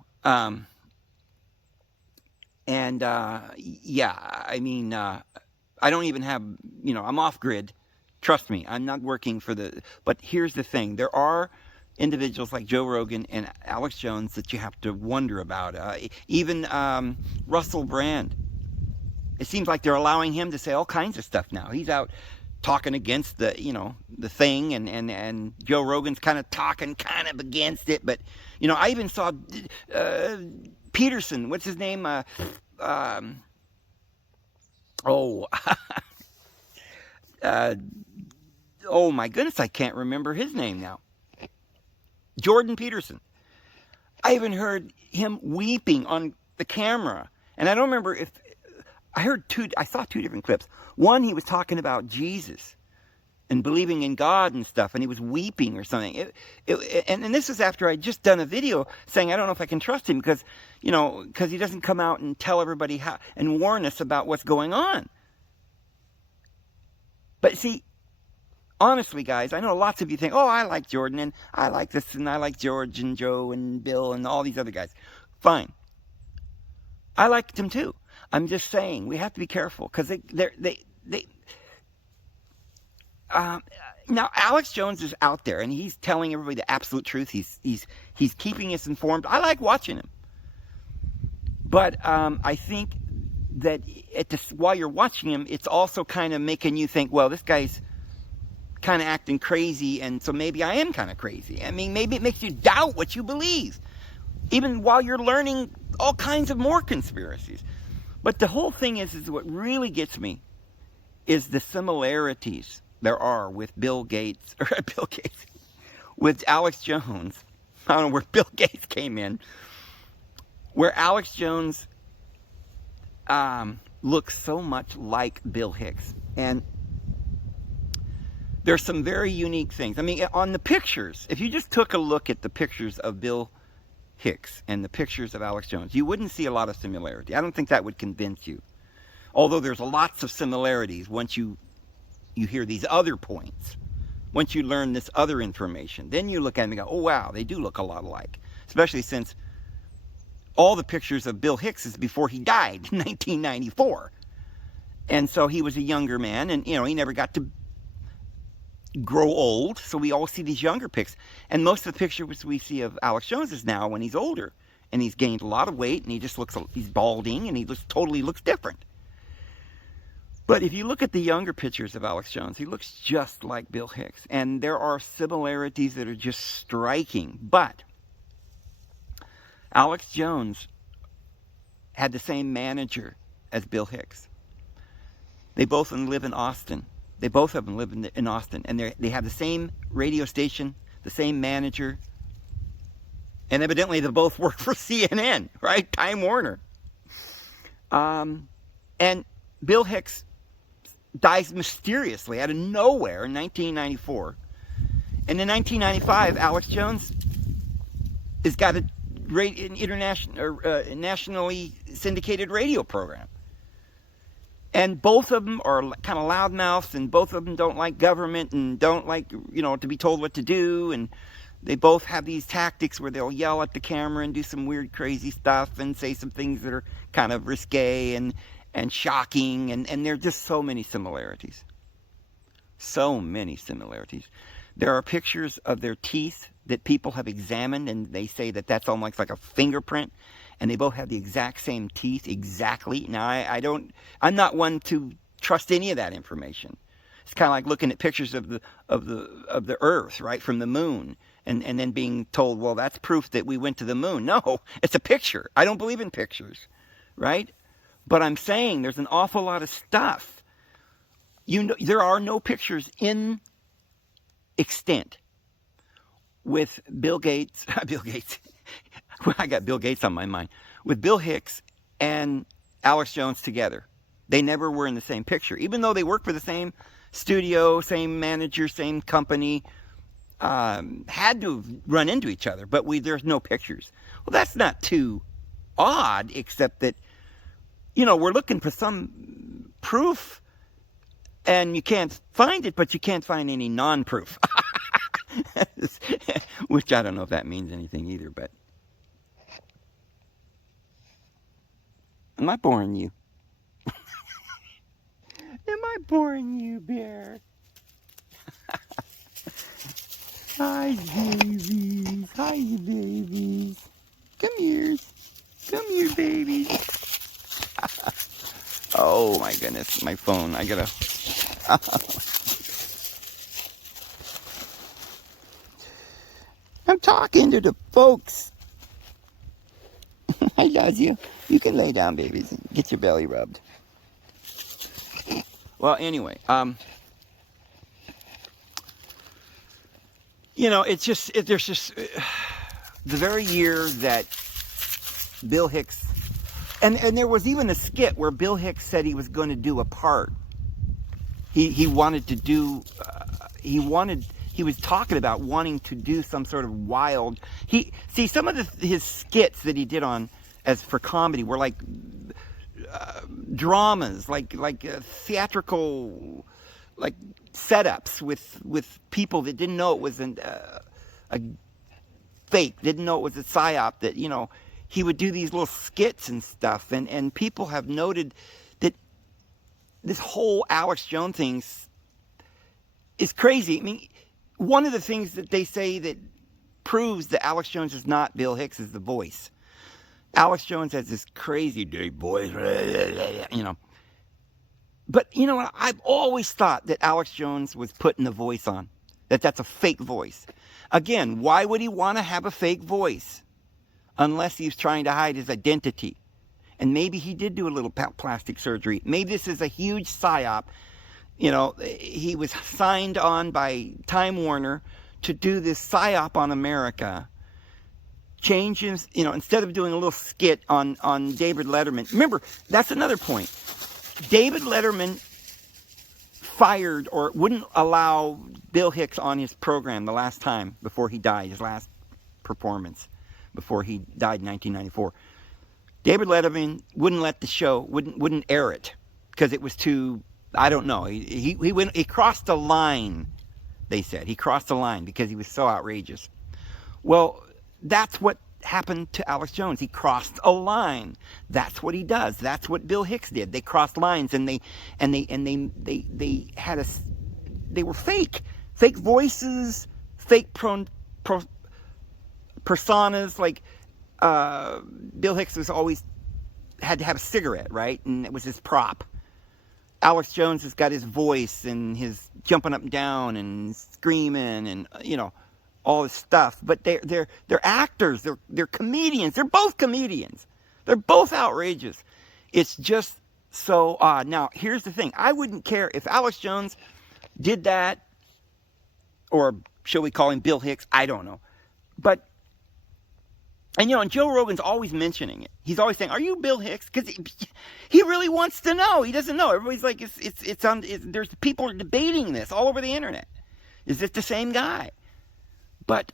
Yeah, I mean, I don't even have, you know, I'm off grid. Trust me, I'm not working for the, but here's the thing. There are individuals like Joe Rogan and Alex Jones that you have to wonder about. Even Russell Brand. It seems like they're allowing him to say all kinds of stuff now. He's out talking against the, you know, the thing, and Joe Rogan's kind of talking kind of against it. But, you know, I even saw Peterson, what's his name? Oh my goodness, I can't remember his name now. Jordan Peterson. I even heard him weeping on the camera. And I don't remember if, I saw two different clips. One, he was talking about Jesus and believing in God and stuff, and he was weeping or something. And this was after I'd just done a video saying I don't know if I can trust him because, you know, because he doesn't come out and tell everybody how and warn us about what's going on. But see, honestly, guys, I know lots of you think, oh, I like Jordan, and I like this, and I like George and Joe and Bill and all these other guys. Fine. I liked them too. I'm just saying we have to be careful because now Alex Jones is out there and he's telling everybody the absolute truth. He's keeping us informed. I like watching him, but I think that while you're watching him, it's also kind of making you think, well, this guy's kind of acting crazy, and so maybe I am kind of crazy. I mean, maybe it makes you doubt what you believe, even while you're learning all kinds of more conspiracies. But the whole thing is what really gets me is the similarities there are with Bill Gates, with Alex Jones. I don't know where Bill Gates came in, where Alex Jones looks so much like Bill Hicks. And there's some very unique things. I mean, on the pictures, if you just took a look at the pictures of Bill Hicks and the pictures of Alex Jones, you wouldn't see a lot of similarity. I don't think that would convince you. Although there's lots of similarities once you hear these other points. Once you learn this other information, then you look at them and go, oh wow, they do look a lot alike. Especially since all the pictures of Bill Hicks is before he died in 1994. And so he was a younger man, and you know, he never got to grow old, so we all see these younger pics. And most of the pictures we see of Alex Jones is now when he's older, and he's gained a lot of weight, and he just he's balding, and he just totally looks different. But if you look at the younger pictures of Alex Jones, he looks just like Bill Hicks. And there are similarities that are just striking. But Alex Jones had the same manager as Bill Hicks. They both live in Austin. They both of them live in Austin. And they have the same radio station, the same manager. And evidently they both work for CNN, right? Time Warner. And Bill Hicks dies mysteriously out of nowhere in 1994. And in 1995, Alex Jones has got an nationally syndicated radio program. And both of them are kind of loudmouths, and both of them don't like government and don't like, you know, to be told what to do. And they both have these tactics where they'll yell at the camera and do some weird, crazy stuff and say some things that are kind of risque and shocking. And there are just so many similarities. So many similarities. There are pictures of their teeth that people have examined, and they say that that's almost like a fingerprint. And they both have the exact same teeth, exactly. Now, I'm not one to trust any of that information. It's kind of like looking at pictures of the Earth, right, from the moon, and then being told, well, that's proof that we went to the moon. No, it's a picture. I don't believe in pictures, right? But I'm saying there's an awful lot of stuff. You know, there are no pictures in extent with Bill Gates. I got Bill Gates on my mind. With Bill Hicks and Alex Jones together. They never were in the same picture. Even though they work for the same studio, same manager, same company, had to run into each other. But there's no pictures. Well, that's not too odd, except that, you know, we're looking for some proof And you can't find it, but you can't find any non-proof. Which I don't know if that means anything either, but... Am I boring you? Am I boring you, Bear? Hi, babies. Hi, babies. Come here. Come here, babies. Oh, my goodness. My phone. I gotta... I'm talking to the folks. I love you. You can lay down, babies, and get your belly rubbed. Well, anyway, you know, it's just, there's just, the very year that Bill Hicks, and there was even a skit where Bill Hicks said he was going to do a part. He wanted to do, he was talking about wanting to do some sort of wild, some of his skits that he did for comedy were like dramas, like theatrical, like setups with people that didn't know it was a fake, didn't know it was a psyop, that, you know, he would do these little skits and stuff, and people have noted that this whole Alex Jones thing is crazy. I mean, one of the things that they say that proves that Alex Jones is not Bill Hicks is the voice. Alex Jones has this crazy deep voice, you know. But, you know what, I've always thought that Alex Jones was putting the voice on, that's a fake voice. Again, why would he want to have a fake voice unless he's trying to hide his identity? And maybe he did do a little plastic surgery. Maybe this is a huge psyop. You know, he was signed on by Time Warner to do this psyop on America. Changes, you know, instead of doing a little skit on David Letterman. Remember, that's another point. David Letterman fired or wouldn't allow Bill Hicks on his program the last time before he died, his last performance before he died in 1994. David Letterman wouldn't let the show, wouldn't air it because it was too, I don't know. He crossed the line, they said. He crossed the line because he was so outrageous. Well, that's what happened to Alex Jones. He crossed a line. That's what he does. That's what Bill Hicks did. They crossed lines, and they had they were fake voices, fake personas. Like Bill Hicks was always had to have a cigarette, right? And it was his prop. Alex Jones has got his voice and his jumping up and down and screaming and, you know, all this stuff. But they're actors. They're comedians. They're both comedians. They're both outrageous. It's just so odd. Now, here's the thing. I wouldn't care if Alex Jones did that, or shall we call him Bill Hicks? I don't know. But, and you know, and Joe Rogan's always mentioning it. He's always saying, "Are you Bill Hicks?" Because he really wants to know. He doesn't know. Everybody's like, there's people are debating this all over the internet. Is it the same guy? But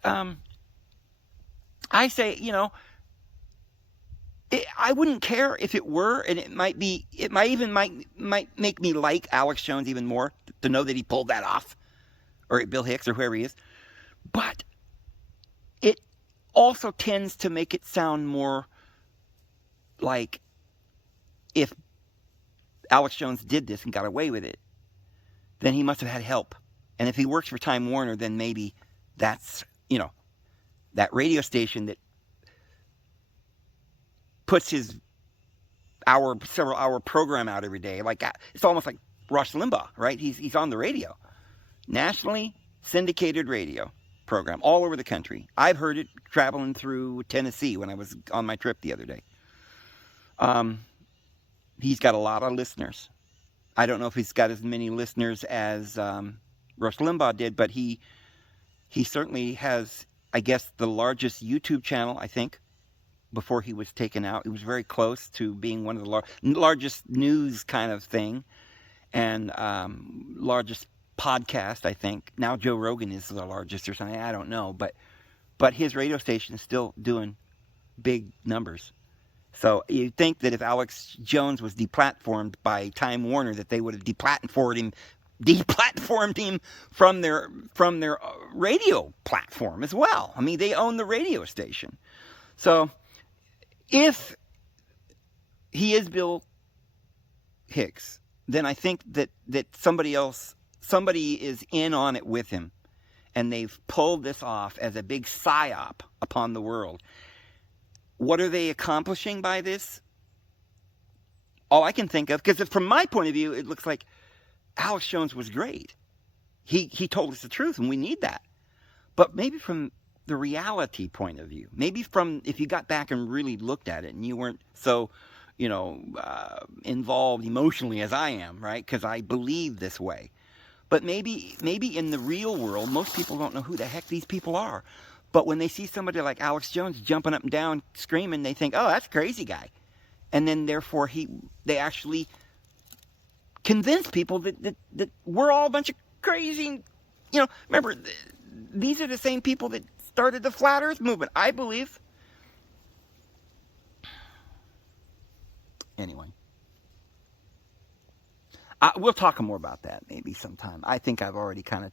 I say, you know, I wouldn't care if it were, and it might make me like Alex Jones even more to know that he pulled that off, or Bill Hicks or whoever he is. But it also tends to make it sound more like if Alex Jones did this and got away with it, then he must have had help. And if he works for Time Warner, then maybe that's, you know, that radio station that puts his several hour program out every day. Like, it's almost like Rush Limbaugh, right? He's on the radio. Nationally syndicated radio program all over the country. I've heard it traveling through Tennessee when I was on my trip the other day. He's got a lot of listeners. I don't know if he's got as many listeners as Rush Limbaugh did, but he certainly has, I guess, the largest YouTube channel, I think, before he was taken out. He was very close to being one of the largest news kind of thing, and largest podcast, I think. Now Joe Rogan is the largest or something. I don't know, but his radio station is still doing big numbers. So you'd think that if Alex Jones was deplatformed by Time Warner, that they would have deplatformed him deplatformed him from their radio platform as well. I mean, they own the radio station. So if he is Bill Hicks, then I think that somebody is in on it with him, and they've pulled this off as a big psyop upon the world. What are they accomplishing by this? All I can think of, because from my point of view, it looks like Alex Jones was great. He told us the truth, and we need that. But maybe from the reality point of view, maybe from if you got back and really looked at it and you weren't so, involved emotionally as I am, right? Because I believe this way. But maybe in the real world, most people don't know who the heck these people are. But when they see somebody like Alex Jones jumping up and down, screaming, they think, oh, that's a crazy guy. And then, therefore, they actually convince people that we're all a bunch of crazy, remember, these are the same people that started the Flat Earth movement, I believe. Anyway. We'll talk more about that maybe sometime. I think I've already kind of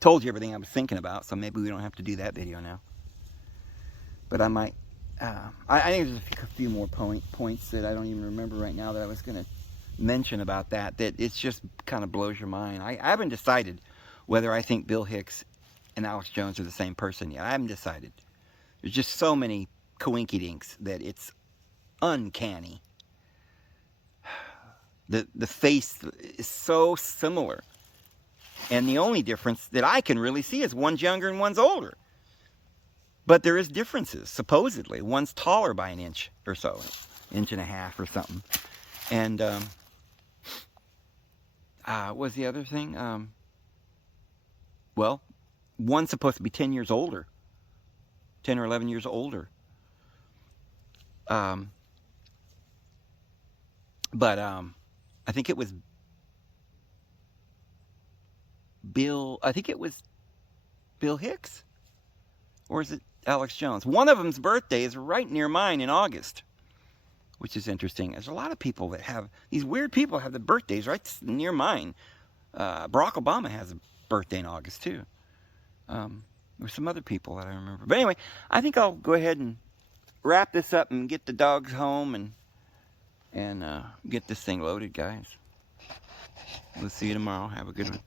told you everything I was thinking about, so maybe we don't have to do that video now. But I might... I think there's a few more points that I don't even remember right now that I was going to mention about that it's just kind of blows your mind. I haven't decided whether I think Bill Hicks and Alex Jones are the same person yet. I haven't decided. There's just so many coinkydinks that it's uncanny. The face is so similar. And the only difference that I can really see is one's younger and one's older. But there is differences, supposedly. One's taller by an inch or so, inch and a half or something. And, what was the other thing? Well, one's supposed to be 10 years older. 10 or 11 years older. I think it was Bill Hicks? Or is it Alex Jones? One of them's birthday is right near mine in August, which is interesting. There's a lot of people that have, these weird people have the birthdays right near mine. Barack Obama has a birthday in August too. There's some other people that I remember. But anyway, I think I'll go ahead and wrap this up and get the dogs home and get this thing loaded, guys. We'll see you tomorrow. Have a good one.